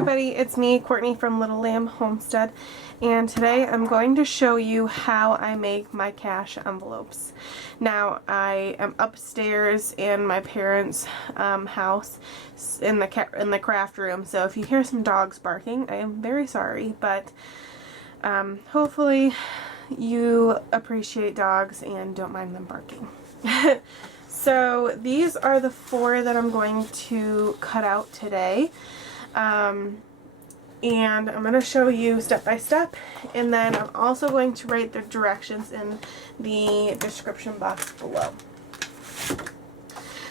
everybody, it's me, Courtney from Little Lamb Homestead, and today I'm going to show you how I make my cash envelopes. Now, I am upstairs in my parents' house in the craft room, so if you hear some dogs barking, I am very sorry, but hopefully you appreciate dogs and don't mind them barking. So these are the 4 that I'm going to cut out today. And I'm going to show you step by step, and then I'm also going to write the directions in the description box below.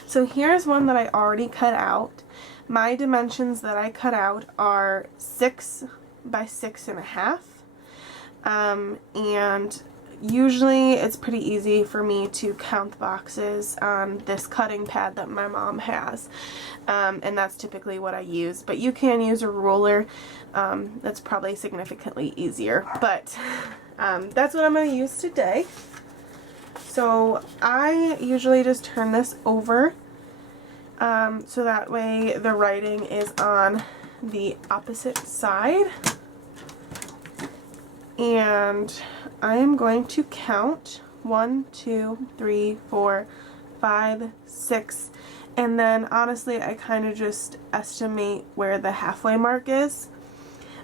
So here's one that I already cut out. My dimensions that I cut out are 6 by 6.5, and usually it's pretty easy for me to count the boxes on this cutting pad that my mom has, and that's typically what I use, but you can use a ruler. That's probably significantly easier, but that's what I'm going to use today. So I usually just turn this over so that way the writing is on the opposite side, and I am going to count 1, 2, 3, 4, 5, 6, and then honestly I kind of just estimate where the halfway mark is,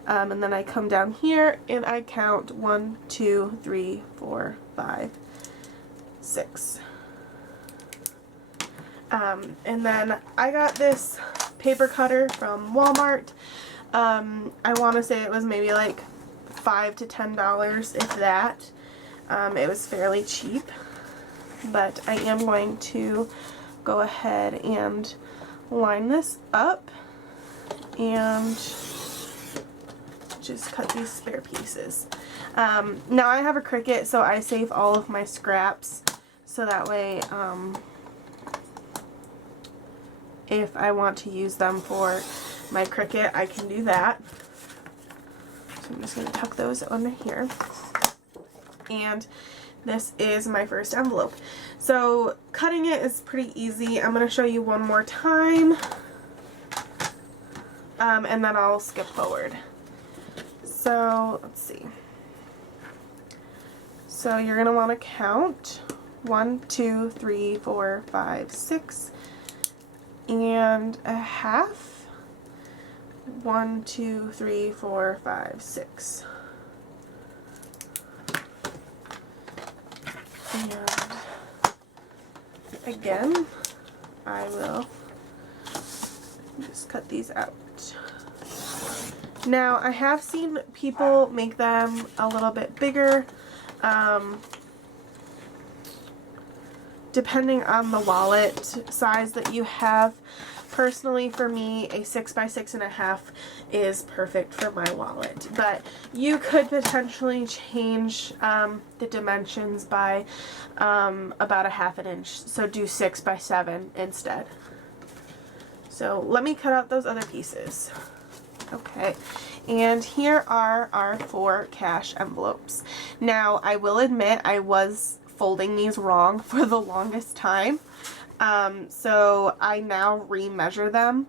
and then I come down here and I count 1, 2, 3, 4, 5, 6. And then I got this paper cutter from Walmart. I want to say it was maybe like $5 to $10, if that. It was fairly cheap, but I am going to go ahead and line this up and just cut these spare pieces. Now I have a Cricut, so I save all of my scraps, so that way if I want to use them for my Cricut, I can do that. So I'm just going to tuck those under here. And this is my first envelope. So cutting it is pretty easy. I'm going to show you one more time, and then I'll skip forward. So let's see. So you're going to want to count 1, 2, 3, 4, 5, 6 and a half. 1, 2, 3, 4, 5, 6. And again, I will just cut these out. Now, I have seen people make them a little bit bigger, depending on the wallet size that you have. Personally, for me, a 6 by 6.5 is perfect for my wallet, but you could potentially change the dimensions by about a ½ inch, so do 6 by 7 instead. So let me cut out those other pieces. Okay, and here are our 4 cash envelopes. Now, I will admit I was folding these wrong for the longest time. So I now remeasure them,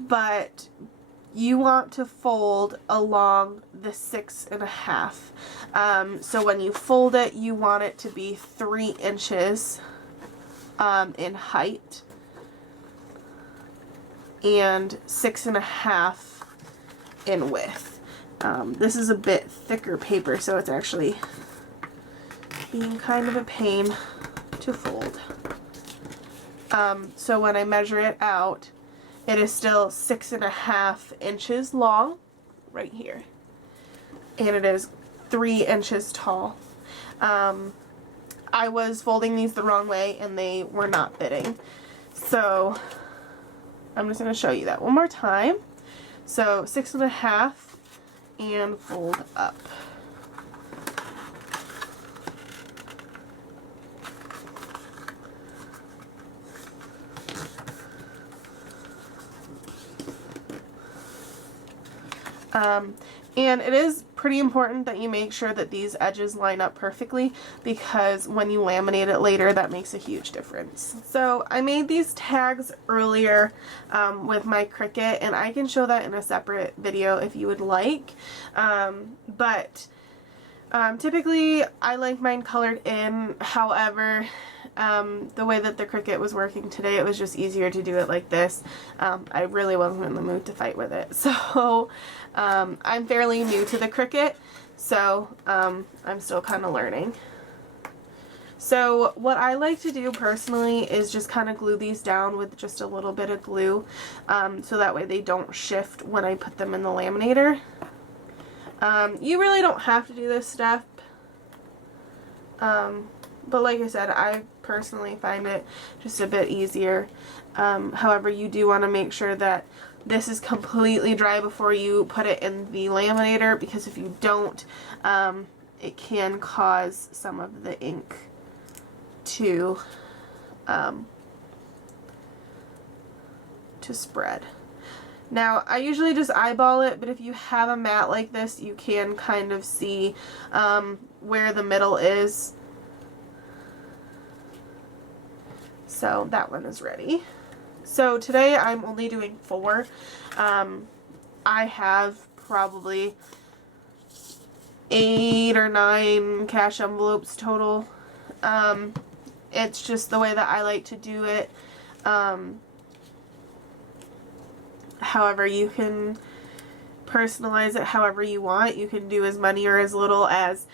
but you want to fold along the 6.5. So when you fold it, you want it to be 3 inches in height and 6.5 in width. This is a bit thicker paper, so it's actually being kind of a pain to fold. So when I measure it out, it is still 6.5 inches long right here, and it is 3 inches tall. I was folding these the wrong way and they were not fitting, so I'm just going to show you that one more time. So 6.5 and fold up. And it is pretty important that you make sure that these edges line up perfectly, because when you laminate it later, that makes a huge difference. So I made these tags earlier with my Cricut, and I can show that in a separate video if you would like. Typically I like mine colored in. However, the way that the Cricut was working today, it was just easier to do it like this. I really wasn't in the mood to fight with it. So I'm fairly new to the Cricut, so I'm still kind of learning. So what I like to do personally is just kind of glue these down with just a little bit of glue, so that way they don't shift when I put them in the laminator. You really don't have to do this step, but like I said, I personally find it just a bit easier. However, you do want to make sure that this is completely dry before you put it in the laminator, because if you don't, it can cause some of the ink to spread. Now, I usually just eyeball it, but if you have a mat like this, you can kind of see where the middle is. So that one is ready. So today I'm only doing 4. I have probably 8 or 9 cash envelopes total. It's just the way that I like to do it. However, you can personalize it however you want. You can do as many or as little as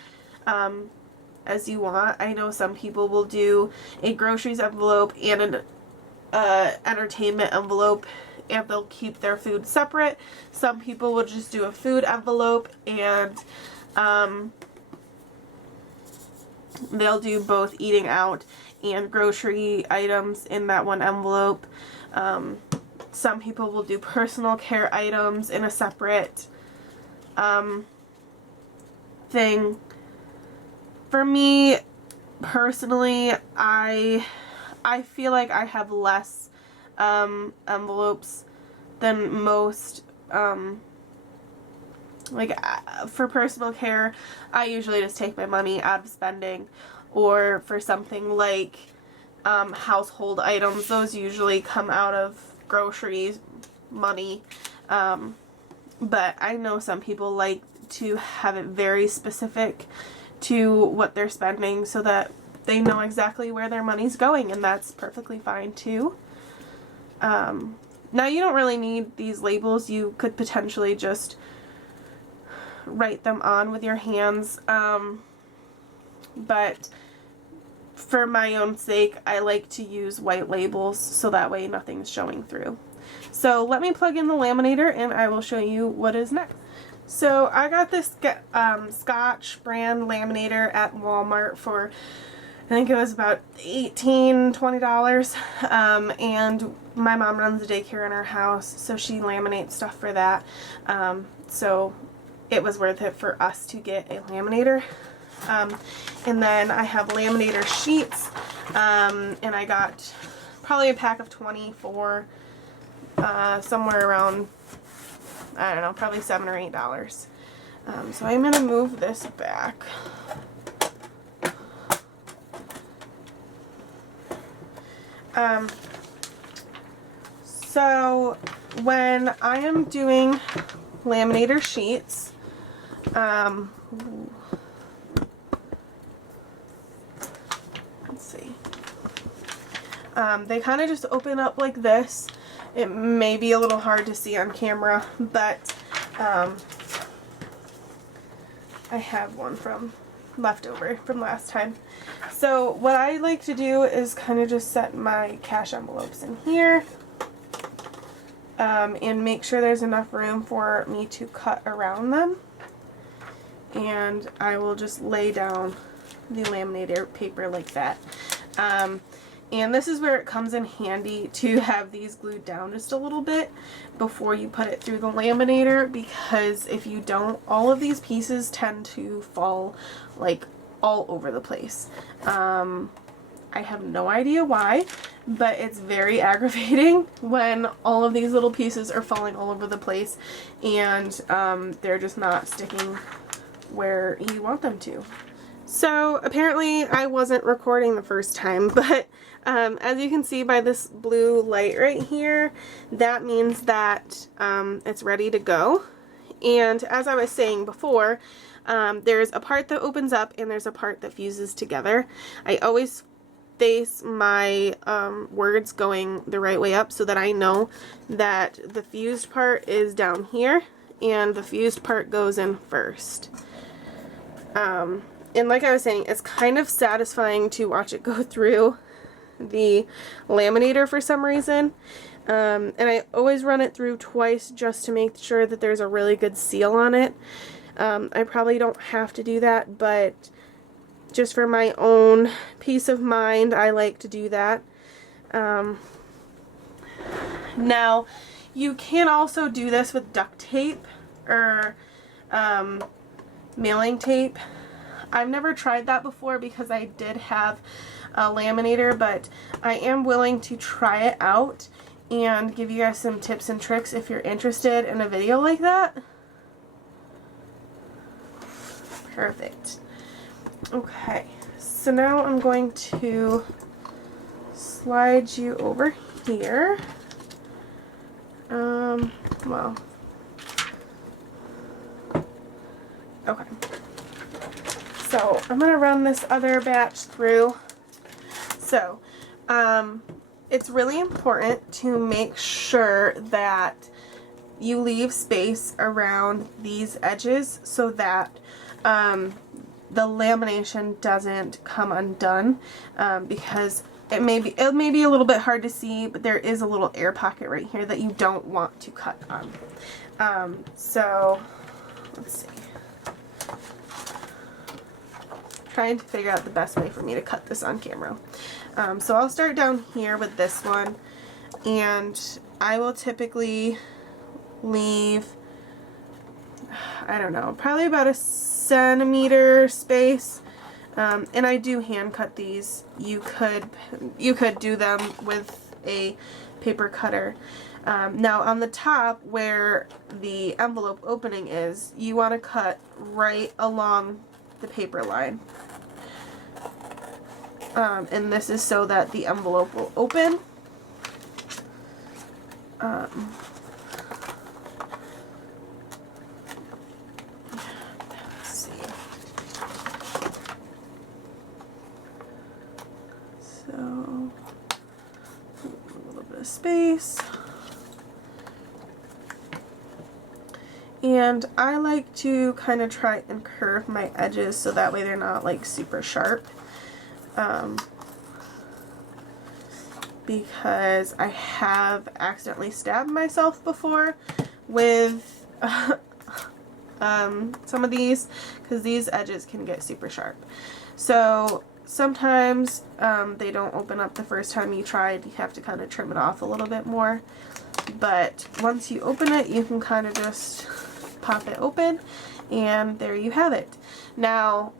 you want. I know some people will do a groceries envelope and an entertainment envelope, and they'll keep their food separate. Some people will just do a food envelope, and they'll do both eating out and grocery items in that one envelope. Some people will do personal care items in a separate thing. For me, personally, I feel like I have less envelopes than most. For personal care, I usually just take my money out of spending, or for something like household items, those usually come out of groceries money. But I know some people like to have it very specific to what they're spending so that they know exactly where their money's going, and that's perfectly fine too. Now, you don't really need these labels. You could potentially just write them on with your hands, but for my own sake, I like to use white labels so that way nothing's showing through. So let me plug in the laminator and I will show you what is next. So I got this Scotch brand laminator at Walmart for, I think it was about $18, $20, and my mom runs a daycare in our house, so she laminates stuff for that, so it was worth it for us to get a laminator. And then I have laminator sheets, and I got probably a pack of 20 for somewhere around, I don't know, probably $7 or $8. So I'm going to move this back. So when I am doing laminator sheets, let's see, they kind of just open up like this. It may be a little hard to see on camera, but I have one from leftover from last time. So what I like to do is kind of just set my cash envelopes in here, and make sure there's enough room for me to cut around them, and I will just lay down the laminator paper like that. And this is where it comes in handy to have these glued down just a little bit before you put it through the laminator, because if you don't, all of these pieces tend to fall like all over the place. I have no idea why, but it's very aggravating when all of these little pieces are falling all over the place and they're just not sticking where you want them to. So apparently I wasn't recording the first time, but as you can see by this blue light right here, that means that it's ready to go. And as I was saying before, there's a part that opens up and there's a part that fuses together. I always face my words going the right way up so that I know that the fused part is down here and the fused part goes in first. And like I was saying, it's kind of satisfying to watch it go through the laminator for some reason. And I always run it through twice just to make sure that there's a really good seal on it. I probably don't have to do that, but just for my own peace of mind, I like to do that. Now, you can also do this with duct tape or mailing tape. I've never tried that before because I did have a laminator, but I am willing to try it out and give you guys some tips and tricks if you're interested in a video like that. Perfect. Okay, so now I'm going to slide you over here. Well, okay. So I'm going to run this other batch through. So it's really important to make sure that you leave space around these edges so that the lamination doesn't come undone, because it may be a little bit hard to see, but there is a little air pocket right here that you don't want to cut on. So let's see. Trying to figure out the best way for me to cut this on camera. So I'll start down here with this one, and I will typically leave, I don't know, probably about a centimeter space. And I do hand cut these. You could do them with a paper cutter. Now on the top where the envelope opening is, you want to cut right along the paper line. And this is so that the envelope will open. Let's see. So, a little bit of space. And I like to kind of try and curve my edges so that way they're not like super sharp. Because I have accidentally stabbed myself before with some of these, because these edges can get super sharp. So sometimes they don't open up the first time you try. You have to kind of trim it off a little bit more. But once you open it, you can kind of just pop it open, and there you have it. Now,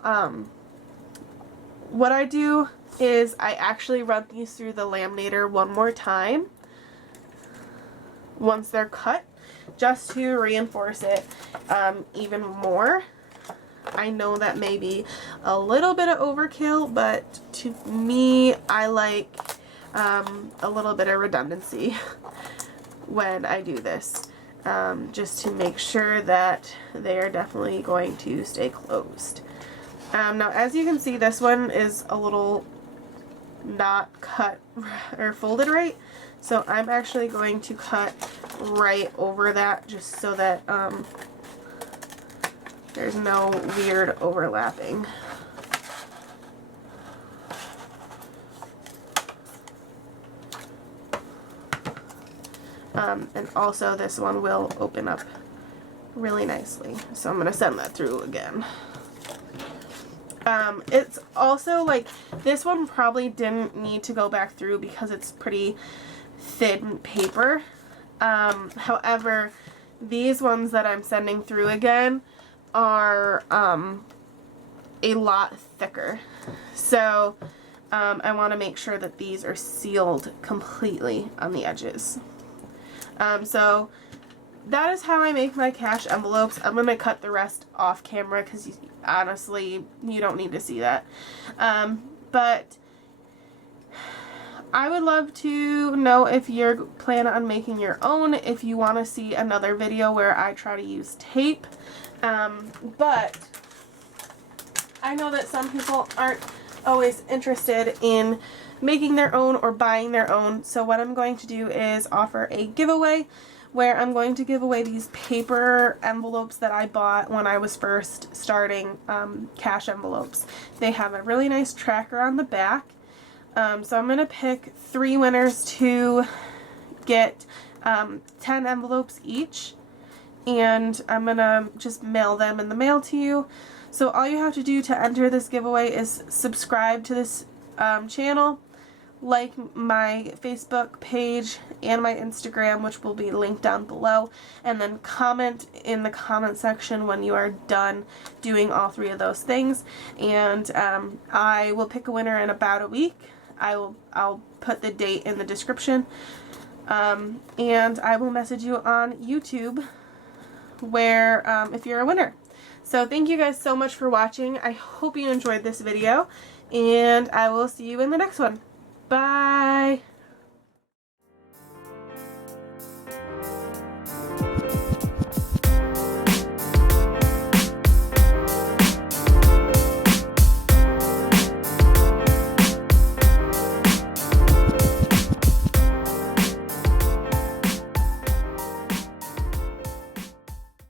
what I do is I actually run these through the laminator one more time once they're cut, just to reinforce it even more. I know that may be a little bit of overkill, but to me, I like a little bit of redundancy when I do this, just to make sure that they are definitely going to stay closed. Now, as you can see, this one is a little not cut or folded right, so I'm actually going to cut right over that just so that there's no weird overlapping. And also this one will open up really nicely, so I'm going to send that through again. It's also like, this one probably didn't need to go back through because it's pretty thin paper. However, these ones that I'm sending through again are a lot thicker. So I want to make sure that these are sealed completely on the edges. So that is how I make my cash envelopes. I'm going to cut the rest off camera because honestly, you don't need to see that. But I would love to know if you're planning on making your own, if you want to see another video where I try to use tape. But I know that some people aren't always interested in making their own or buying their own. So what I'm going to do is offer a giveaway where I'm going to give away these paper envelopes that I bought when I was first starting cash envelopes. They have a really nice tracker on the back. So I'm going to pick 3 winners to get 10 envelopes each, and I'm going to just mail them in the mail to you. So all you have to do to enter this giveaway is subscribe to this channel, like my Facebook page and my Instagram, which will be linked down below, and then comment in the comment section when you are done doing all 3 of those things. And I will pick a winner in about a week. I'll put the date in the description, and I will message you on YouTube where if you're a winner. So thank you guys so much for watching. I hope you enjoyed this video, and I will see you in the next one. Bye!